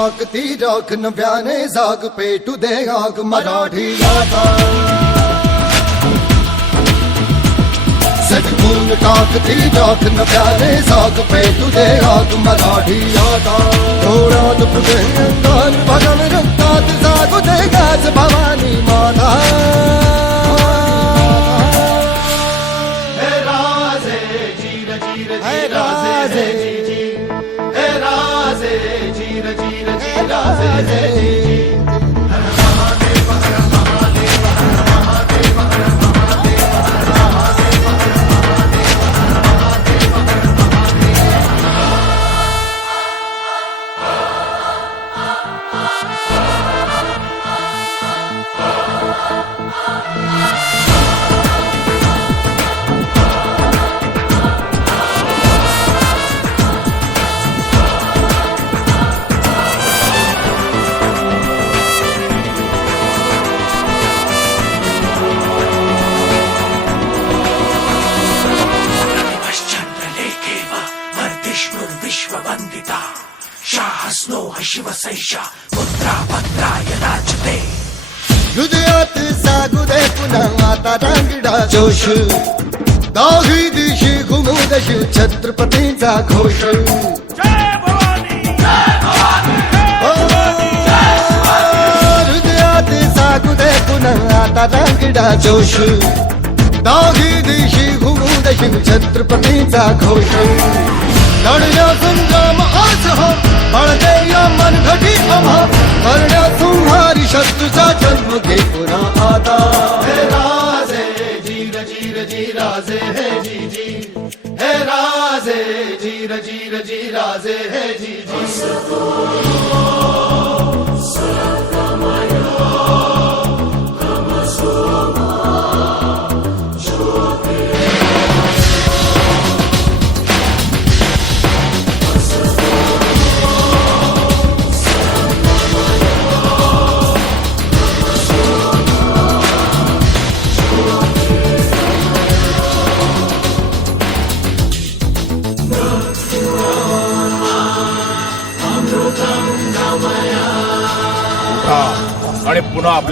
झटकून टाकती राख नव्याने जाग पेटू दे आग मराठी गाथा झटकून टाकती राख नव्याने जाग पेटू दे आग मराठी गाथा डोळ्यात फुटे अंगात भगन रक्तात जागू दे गाज भवानी माता हृदयात जागू दे पुन्हा आता रांगडा जोश. दाही दिशी घुमुदश छत्रपतीचा घोष. ओ, हृदयात जागू दे पुन्हा आता रांगडा जोश. दाही दिशी घुमू दशी छत्रपतीचा घोष. हो. लढण्या संग्राम आज हो. हा. बळदे या मनघटी आम्हा करण्या जी जी उठा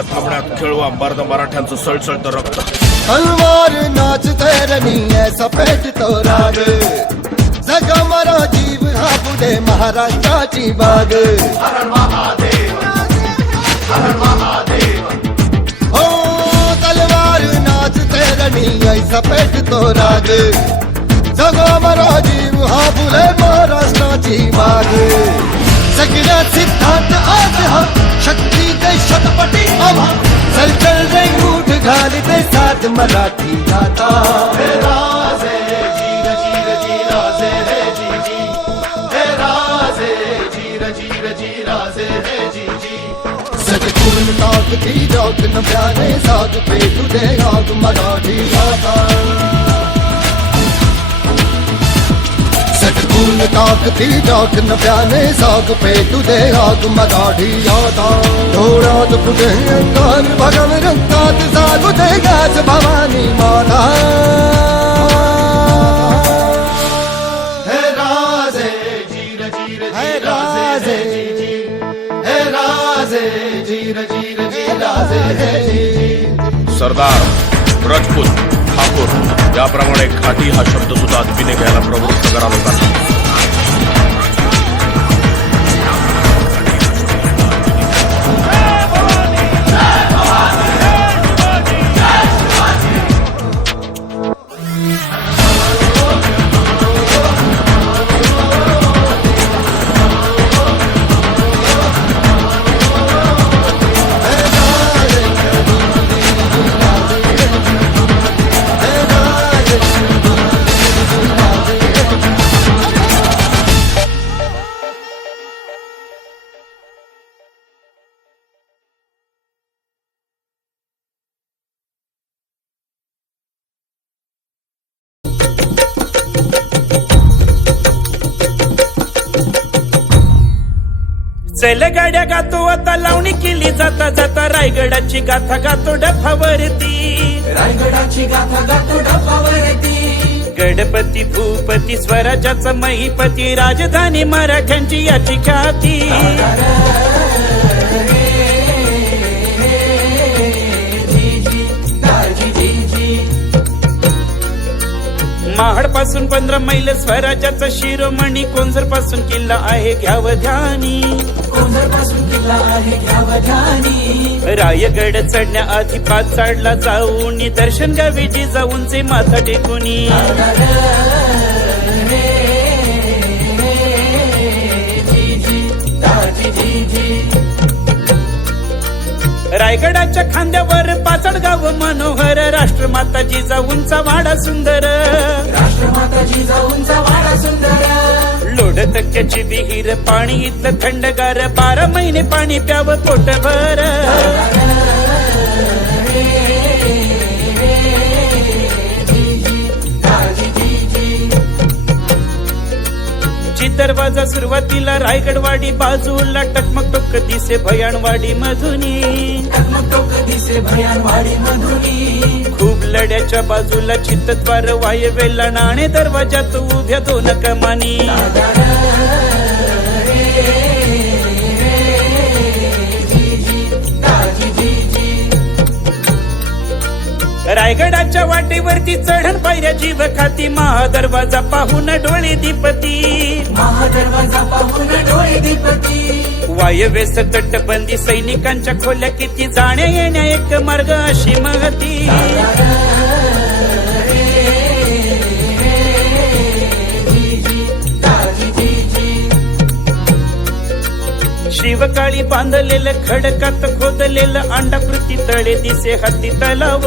पुन्हा थांबण्यात खेळवा मर्द मराठ्यांचं सळसळत रक्त. हलवार नाच धरणी सफेद तो राग जगा मरा जीव हा पुढे महाराष्ट्राची बाग. हो तलवार नाच धरणी सफेद तो राग जगा मरा जीव हा पुढे महाराष्ट्राची बाग. सगळ्या सिद्धांत आज हा. शक्ती ते शतपटी आम्हा चल चल रे उठ घाली ते साथ मराठी गाता हे राजे जीर जीर जी राजे हे जी जी हे सटकून टाकती राख नव्याने साग पेटू दे आग मराठी यादा। डोळ्यात फुटे अंगार भगन रक्तात जागू दे गाज भवानी माता। राजे जीर जीर राजे राजे। जीर जीर जी राजे जी सरदार राजपूत ठाकूर। याप्रमाणे खाटी हा शब्द सुद्धा आदमीने घ्यायला प्रवृत्त करा लोकांना चल गाड्या गातो आता लावणी केली जाता जाता. रायगडाची गाथा गातो डफावरती. रायगडाची गाथा गातो डफावरती. गडपती भूपती स्वराज्याचा महिपती राजधानी मराठ्यांची याची ख्याती. महाडपासून पंधरा मैल स्वराज्याचा शिरोमणी कोंझरपासून किल्ला आहे घ्याव ध्यानी कोंढरपासून किल्ला आहे घ्यावं ध्यानी रायगड चढण्या आधी पाच चाडला जाऊन दर्शन गावीची जाऊनचे माथा टेकुनी. रायगडाच्या खांद्यावर पाचडगाव मनोहर. राष्ट्रमाता जिजाऊंचा वाडा सुंदर. राष्ट्रमाता जिजाऊंचा वाडा सुंदर. लोड तक्क्याची विहीर पाणी इथलं थंडगार. बारा महिने पाणी प्यावं पोटभर. दरवाजा सुरुवातीला रायगडवाडी बाजूला टकमक टोक दिसे भयाणवाडी मधुनी. टकमक टोक दिसे भयानवाडी मधुनी. खूप लढ्याच्या बाजूला चित्तद्वार वायवेला नाणे दरवाजात उभ्या दोन कमानी रायगडाच्या वाटेवरती चढण पायऱ्या जीव खाती महादरवाजा पाहून डोळे दीपती. महादरवाजा पाहून डोळे दीपती. वायव्यस तटबंदी सैनिकांच्या खोल्या किती जाण्या येण्या एक मार्ग अशी महती. शिवकाळी बांधलेलं खडकात खोदलेलं अंडाकृती तळे दिसे हत्ती तलाव.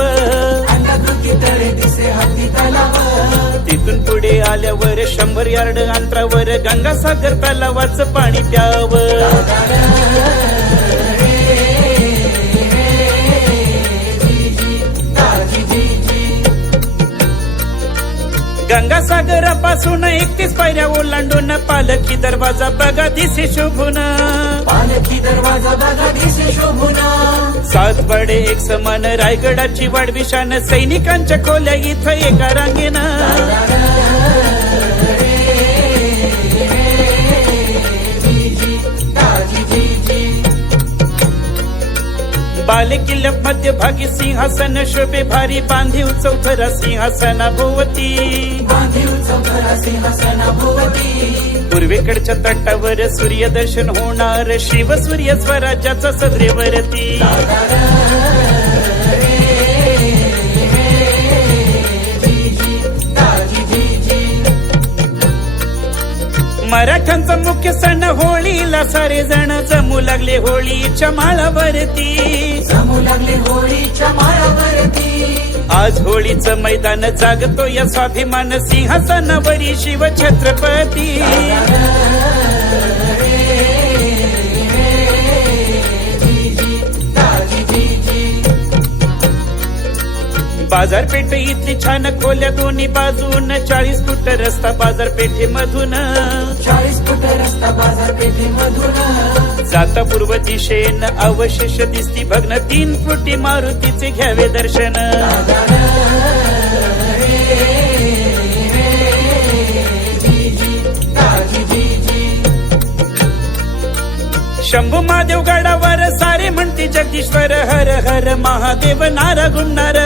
अंडाकृती तळे दिसे हत्ती तलाव. तिथून पुढे आल्यावर शंभर यार्ड अंतरावर गंगासागर तलावाचं पाणी प्यावं. गंगासागरापासून एकतीस पायऱ्या ओलांडून पालखी दरवाजा बघा दिसे शोभून. पालखी दरवाजा बघा दिसे शोभुना. सात बडे एक समान रायगडाची वाढविशान सैनिकांच्या खोल्या इथं एका रांगेनं. बालेकिल्ल्या मध्यभागी सिंहासन शोभे भारी बांधीव चौथरा सिंहासना भोवती बांधीव चौथरा सिंहासना भोवती. पूर्वेकडच्या तटावर सूर्यदर्शन होणार शिव सूर्य स्वराज्याचा सदरेवरती मराठ्यांचा मुख्य सण होळीला सारे जण जमू लागले होळीच्या माळावरती. जमू लागले होळीच्या माळावरती. आज होळीचं मैदान जागतो या स्वाभिमान सिंहासनावरी शिव छत्रपती बाजारपेठ इथली छान खोल्या दोन्ही बाजून. चाळीस फूट रस्ता बाजारपेठेमधून चाळीस फूट रस्ता बाजारपेठेमधून जाता पूर्व दिशेन अवशेष दिसती भग्न. तीन फुटी मारुतीचे घ्यावे दर्शन. शंभू महादेव गडावर सारे म्हणते जगदीश्वर हर हर महादेव नारा गुणणार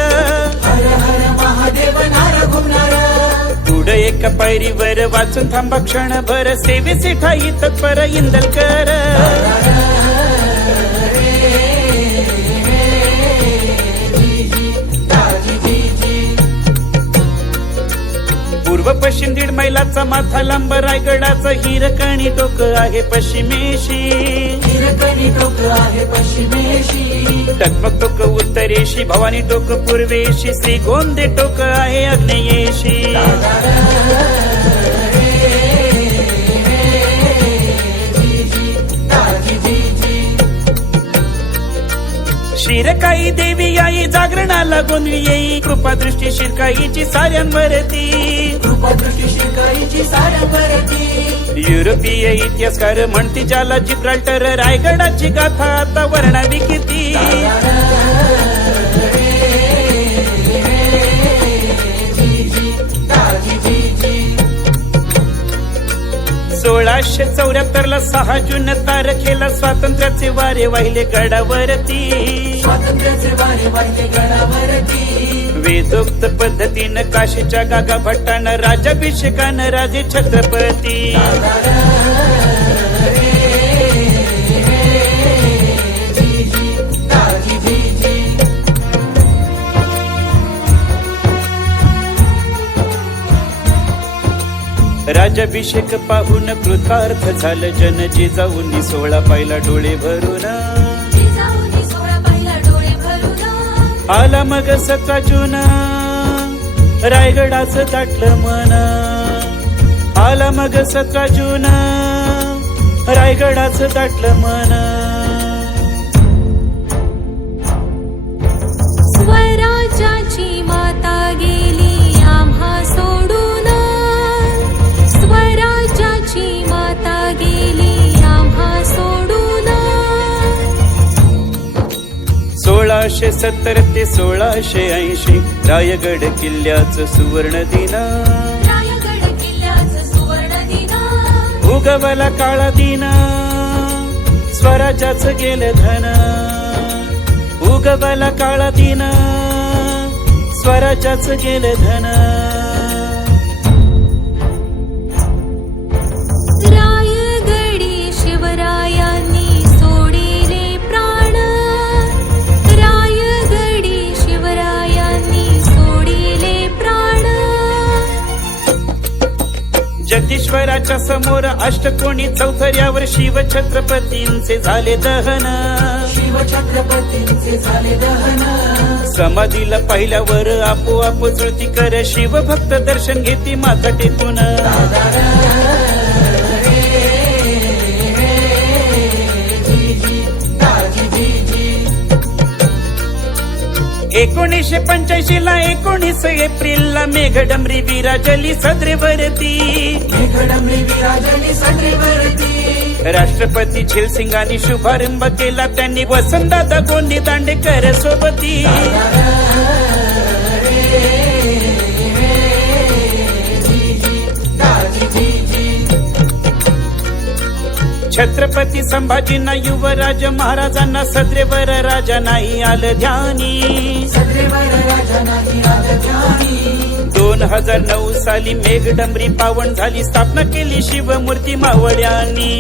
हर हर महादेव नारा घुमणार पुढं पायरीवर वाचून थांबा क्षणभर सेवेसे ठाई तत्पर इंदलकर. पूर्व पश्चिम दीड मैलाचा माथा लांब रायगडाचा हिरकणी टोक आहे पश्चिमेशी. हिरकणी टोक आहे पश्चिमेशी. टकमक टोक उत्तरेशी भवानी टोक पूर्वेशी श्री गोंदे टोक आहे अग्नेयेशी गोंधळी येई कृपा दृष्टी शिरकाईची साऱ्यांवरती कृपादृष्टी शिकाईची साऱ्यावरती युरोपीय इतिहासकार म्हणती ज्याला जिब्राल्टर रायगडाची गाथा आता वर्णावी किती. सोळाशे चौऱ्याहत्तर ला सहा जून तारखेला स्वातंत्र्याचे वारे वाहिले गडावरती. स्वातंत्र्याचे वारे वाहिले गडावरती. वेदोक्त पद्धतीनं काशीच्या गागा भट्टानं राजाभिषेकानं राजे छत्रपती. राजाभिषेक पाहून कृतार्थ झालं जन जिजाऊंनी सोळा पाहिला डोळे भरून. पहिला डोळे भरून आला मग सतरा जून रायगडाचं दाटलं मन. आला मग सतरा जून रायगडाचं दाटलं मन. सोळाशे सत्तर ते सोळाशे ऐंशी. रायगड किल्ल्याचं सुवर्ण दिन रायगड किल्ल्याचं सुवर्ण दिन उगवला काळा दिन. स्वराज्याचं गेलं धन. उगवला काळा दिन. स्वराज्याचं गेलं धन. जगदीश्वराच्या समोर अष्टकोणी चौथऱ्यावर शिव छत्रपतींचे झाले दहन. शिवछत्रपतींचे झाले दहन. समाधीला पाहिल्यावर आपोआप जुळती कर. शिवभक्त दर्शन घेती माता एकोणीसशे पंच्याऐंशी ला एकोणीस एप्रिल ला मेघडमरी विराजली सद्रेवरती. मेघडमरी विराजली सगळीवरती राष्ट्रपती झिलसिंगांनी शुभारंभ केला त्यांनी वसंतदादा गोंदी दांडेकर सोबती. छत्रपती संभाजींना युवराज महाराजांना सद्रेवर राजा नाही आलं ध्यानी. सगळीवर राजा नाही आलं ध्यानी. दोन हजार नऊ साली मेघडंबरी पावन झाली स्थापना केली शिवमूर्ती मावळ्यांनी.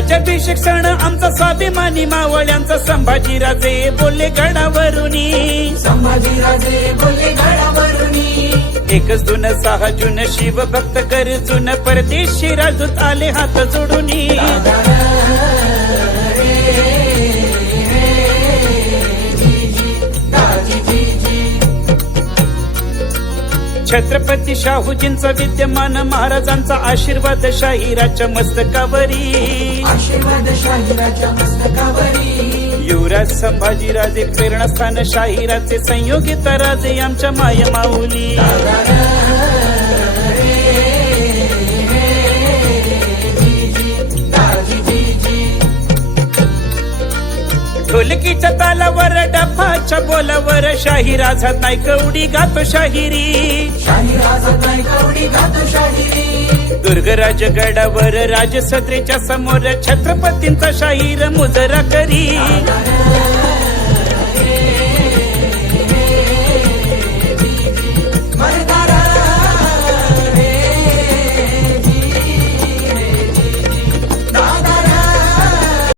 राज्याभिषेक सण आमचा स्वाभिमानी मावळ्यांचा संभाजीराजे बोलले गडावरुनी. संभाजीराजे बोलले गडावरुनी. एकच दोन सहा जून शिवभक्त गरजून परदेशी राजदूत आले हात जोडूनी. छत्रपती शाहूजींचा विद्यमान महाराजांचा आशीर्वाद शाहिराच्या मस्तकावरी. आशीर्वाद शाहिराच्या मस्तकावरी. युवराज संभाजीराजे प्रेरणास्थान शाहिराचे संयोगित राजे आमच्या माय माऊली ढोलकीच्या तालावर डफाच्या बोलावर शाहिराजा नाही कवडी गातो शाहिरी. कवडी गातो शाहिरी. दुर्गराज गडावर राजसत्रेच्या समोर छत्रपतींचा शाहीर मुजरा करी.